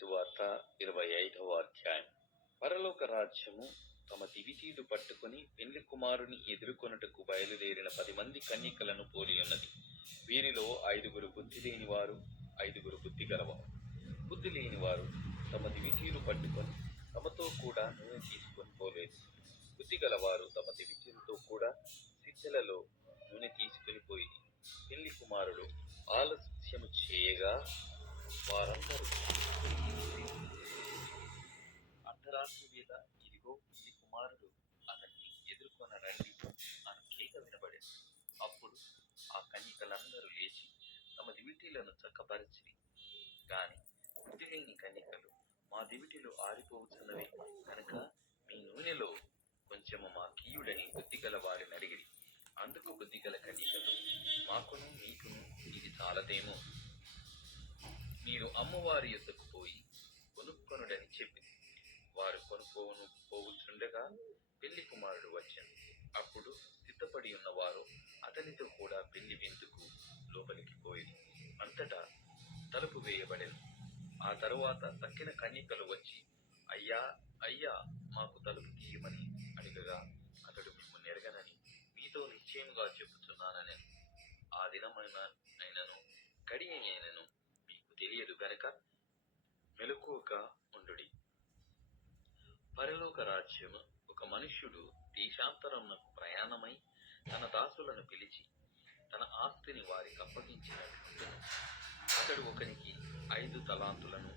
సువార్త 25వ అధ్యాయం. పరలోక రాజ్యము తమ దివిటీలు పట్టుకుని పెండ్లి కుమారుని ఎదుర్కొనుటకు బయలుదేరిన 10 మంది కన్యకలను పోలియున్నది. వీరిలో 5 బుద్ధి లేనివారు, 5 బుద్ధి గలవారు. బుద్ధి లేనివారు తమ దివిటీలు పట్టుకొని తమతో కూడా నూనె తీసుకొని పోలేదు. బుద్ధి గలవారు తమ దివిటీలతో కూడా సిద్ధెలలో నూనె తీసుకొని పోయి పెండ్లి కుమారుడు ఆలస్యము చేయగా వారందరూ అర్ధరాత్రి వేళ ఇదిగో పెళ్లి కుమారుడు అతన్ని ఎదుర్కొన రండి అని కేక వినబడింది. అప్పుడు ఆ కన్యకలందరూ లేచి తమ దివిటీలను చక్కపరిచిరి. గాని బుద్ధి లేని కన్యకలు, మా దివిటీలు ఆరిపోవచ్చున్నవే కనుక మీ నూనెలో కొంచెము మా కీయుడని బుద్ధిగల వారిని అడిగిరి. అందుకు బుద్ధిగల కన్యకలు, మాకును మీకును ఇది చాలదేమో, మీరు అమ్మవారి యొద్దకు పోయి కొనుక్కొనుడని చెప్పింది. వారు పోవుచుండగా పెళ్లి కుమారుడు వచ్చాను. అప్పుడు సిద్ధపడి ఉన్నవారు అతనితో కూడా పెళ్లి విందుకు లోపలికి పోయి అంతటా తలుపు వేయబడెను. ఆ తరువాత తక్కిన కన్యకలు వచ్చి, అయ్యా అయ్యా, మాకు తలుపు తీయమని అడగగా అతడు, మిమ్ము నెరగనని మీతో నిశ్చయముగా చెప్పుచున్నానని, ఆ దినమైనను గడియైనను మీకు తెలియదు గనక మెలకువగా ఉండుడి. పరలోక రాజ్యము ఒక మనుష్యుడు దేశాంతరమునకు ప్రయాణమై తన దాసులను పిలిచి తన ఆస్తిని వారికి అప్పగించినట్లుండును. అతడు ఒకనికి 5 తలాంతులను,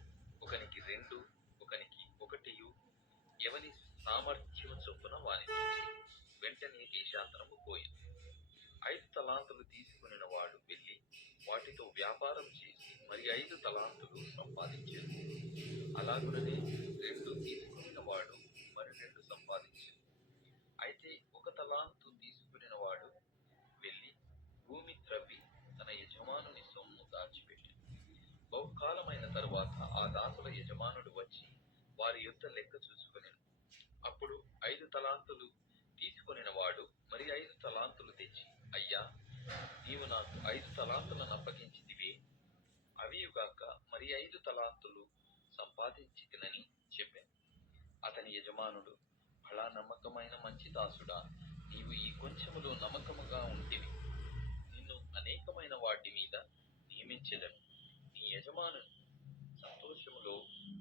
ఒకనికి 2, ఒకనికి 1, ఎవని సామర్థ్యము చొప్పున వానికిచ్చి వెంటనే దేశాంతరము పోయింది. 5 తలాంతులు తీసుకుని వాడు వెళ్ళి వాటితో వ్యాపారం చేసి మరి 5 తలాంతులు సంపాదించాడు. అలాగుననే 2 తీసుకుని వాడు మరి 2 సంపాదించాడు. అయితే 1 తలాంతు తీసుకుని వాడు వెళ్ళి భూమి త్రవ్వి తన యజమానుని సొమ్ము దాచిపెట్టాడు. బహుకాలమైన తరువాత ఆ దాసుల యజమానుడు వచ్చి వారి యొద్ద లెక్క చూసుకొనెను. అప్పుడు 5 తలాంతులు తీసుకొనిన వాడు మరి 5 తలాంతులు తెచ్చి, అయ్యా, నీవు నాకు 5 తలాంతులను అప్పగించితివే, అవియుగాక మరి 5 తలాంతులు సంపాదించితినని చెప్పాను. అతని యజమానుడు, బలా నమ్మకమైన మంచి దాసుడా, నీవు ఈ కొంచెములో నమ్మకముగా ఉంటివి, నిన్ను అనేకమైన వాటి మీద నియమించెదను, నీ యజమాను సంతోషములో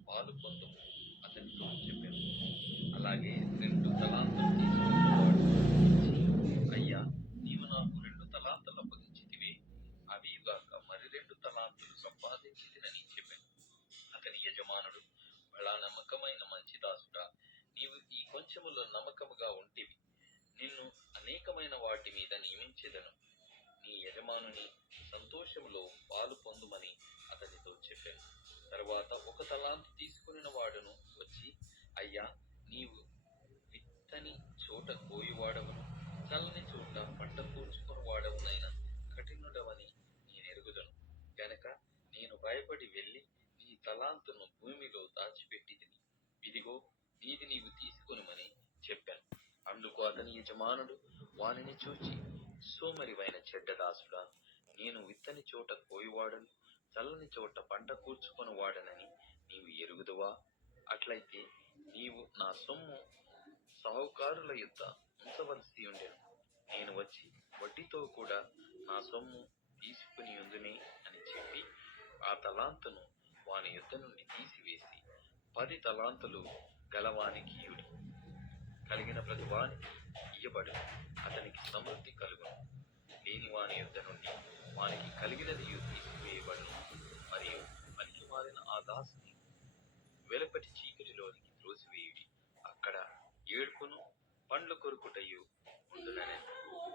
పాలు పొందుము అతనితో చెప్పాను. అలాగే 2 తలాంతులు తీసుకున్నవాడు, అయ్యా, నీవు నాకు 2 తలాంతులు అప్పగించితివే, అవియుగాక మరి 2 తలాంతులు సంపాదించితినని చెప్పాను. అతని యజమానుడు, బలా నమ్మకమైన మంచి దాసుడా, నీవు ఈ కొంచెములో నమ్మకముగా ఉంటివి, నిన్ను అనేకమైన వాటి మీద నియమించెదను, నీ యజమానుని సంతోషములో పాలు పొందుమని అతనితో చెప్పాను. తరువాత 1 తలాంతు తీసుకుని వాడును వచ్చి, అయ్యా, నీవు విత్తని చోట కోయువాడవును, చల్లని చోట పంట కూర్చుకుని వాడవునైన కఠినుడవని నేనెరుగుదును గనక నేను భయపడి వెళ్ళి నీ తలాంతును భూమిలో దాచిపెట్టితిని. ఇదిగో, నీది నీవు తీసుకొనుమని చెప్పాను. అందుకు అతని యజమానుడు వానిని చూచి, సోమరివైన చెడ్డ దాసుడా, నేను విత్తని చోట కోయువాడను, చల్లని చోట పంట కూర్చుకొని వాడనని నీవు ఎరుగుదువా? అట్లయితే నీవు నా సొమ్ము సాహుకారుల యొద్ద ఉంచవలసి ఉండెను. నేను వచ్చి వడ్డీతో కూడా నా సొమ్ము తీసుకుని ఉందునే అని చెప్పి ఆ తలాంతును వాని యొద్ద నుండి తీసివేసి 10 తలాంతులు గలవానికి ఇయుడి. కలిగిన ప్రతి వానికి ఇయ్యబడు, అతనికి సమృద్ధి కలుగును. లేని వాని యొద్ద నుండి వానికి కలిగినది తీసివేయబడును. మరియు పనికి మారిన ఆ దాసుని వెలుపటి చీకటిలోనికి త్రోసివేయుడి, అక్కడ ఏడ్పును పండ్లు కొరుకుటయు ఉండునని.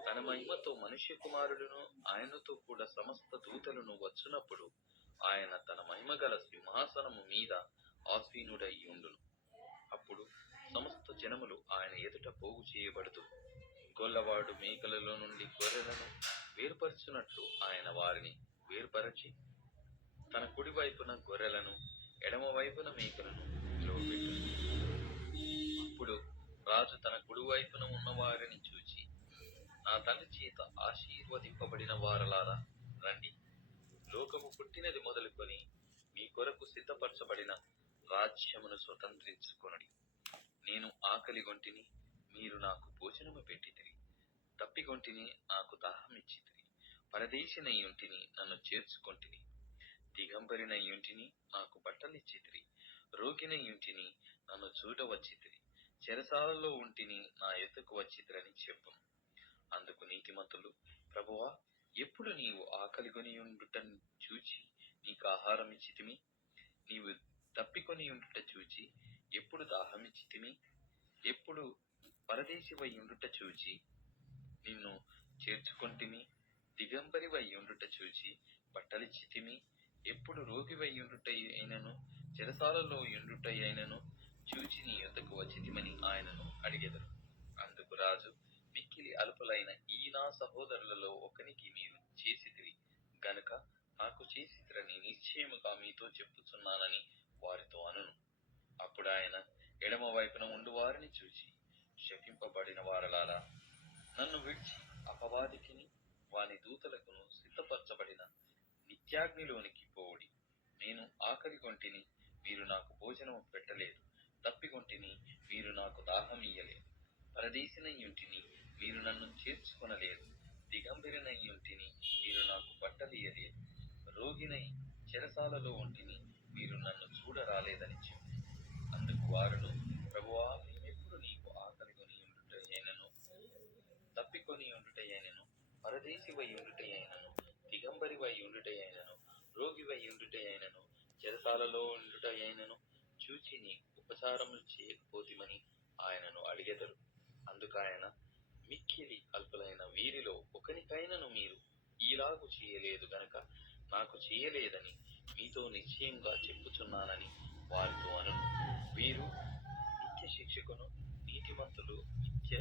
తన మహిమతో మనుష్య కుమారుడును ఆయనతో కూడా సమస్త దూతలను వచ్చునప్పుడు ఆయన తన మహిమగల సింహాసనము మీద ఆసీనుడై ఉండును. అప్పుడు సమస్త జనములు ఆయన ఎదుట పోగు చేయబడుతూ, గొల్లవాడు మేకలలో నుండి గొర్రెలను వేరుపరచునట్లు ఆయన వారిని వేరుపరచి తన కుడి వైపున గొర్రెలను, ఎడమ వైపున మేకలను నిలువబెట్టును. అప్పుడు రాజు తన కుడి వైపున ఉన్న వారిని చూచి, నా తండ్రి చేత ఆశీర్వదింపబడిన వారలారా రండి, లోకము పుట్టినది మొదలుకొని మీ కొరకు సిద్ధపరచబడిన రాజ్యమును స్వతంత్రించుకొనుడి. నేను ఆకలిగొంటిని, మీరు నాకు భోజనము పెట్టితిరి. తప్పిగొంటిని, నాకు దాహమిచ్చితిరి. పరదేశినయ్యుంటిని, నన్ను చేర్చుకొంటిని. దిగంబరినయ్యుంటిని, నాకు బట్టలిచ్చితిరి. రోగినయ్యుంటిని, నన్ను చూడవచ్చితిరి. చెరసాలలో ఉంటిని, నా యొద్దకు వచ్చితిరని చెప్పును. అందుకు నీతిమంతులు, ప్రభువా, ఎప్పుడు నీవు ఆకలిగొనియుండుట చూచి నీకు ఆహారమిచ్చితిమి? నీవు తప్పికొనియుండుట చూచి ఎప్పుడు దాహమిచ్చితిమి? ఎప్పుడు పరదేశివైయుండుట చూచి నిన్ను చేర్చుకొంటిమి? దిగంబరివైయుండుట చూచి బట్టలిచ్చితిమి? ఎప్పుడు రోగివైయుండుటయైనను చెరసాలలో యుండుటయైనను చూచి నీ యొద్దకు వచ్చితిమని ఆయనను అడిగెదరు. అందుకు రాజు, మిక్కిలి అల్పులైన ఈ నా సహోదరులలో ఒకనికి మీరు చేసితిరి గనుక నాకు చేసితిరని నిశ్చయముగా మీతో చెప్పుచున్నానని వారితో అనును. అప్పుడు ఆయన ఎడమ వైపున ఉండు వారిని చూచి, శపింపబడిన వారలారా, నన్ను విడిచి అపవాదికిని వాని దూతలకును సిద్ధపరచబడిన నిత్యాగ్నిలోనికి పోవుడి. నేను ఆకలిగొంటిని, మీరు నాకు భోజనము పెట్టలేదు. తప్పిగొంటిని, మీరు నాకు దాహమియ్యలేదు. పరదేశినయ్యుంటిని, మీరు నన్ను చేర్చుకొనలేదు. దిగంబరినయ్యుంటిని, మీరు నాకు బట్టలియ్యలేదు. రోగినై చెరసాలలో ఉంటిని, మీరు నన్ను చూడరాలేదని చెప్పు. అందుకు వారును, ప్రభువా, మేమెప్పుడు నీకు ఆకలిగొనియుండుటయైనను, తప్పికొనియుండుటయైనను, పరదేశివైయుండుటయైనను, దిగంబరివైయుండుటయైనను, రోగివైయుండుటయైనను, చెరసాలలో ఉండుటయైనను చూచి నీ ఉపచారములు చేయకపోతిమని ఆయనను అడిగెదరు. అందుకాయన, మిక్కిలి అల్పులైన వీరిలో ఒకనికైనను మీరు ఈలాగు చేయలేదు గనక నాకు చేయలేదని మీతో నిశ్చయంగా చెప్పుచున్నానని వారితో అనును. వీరు నిత్య శిక్షకును, నీతిమంతులు నిత్య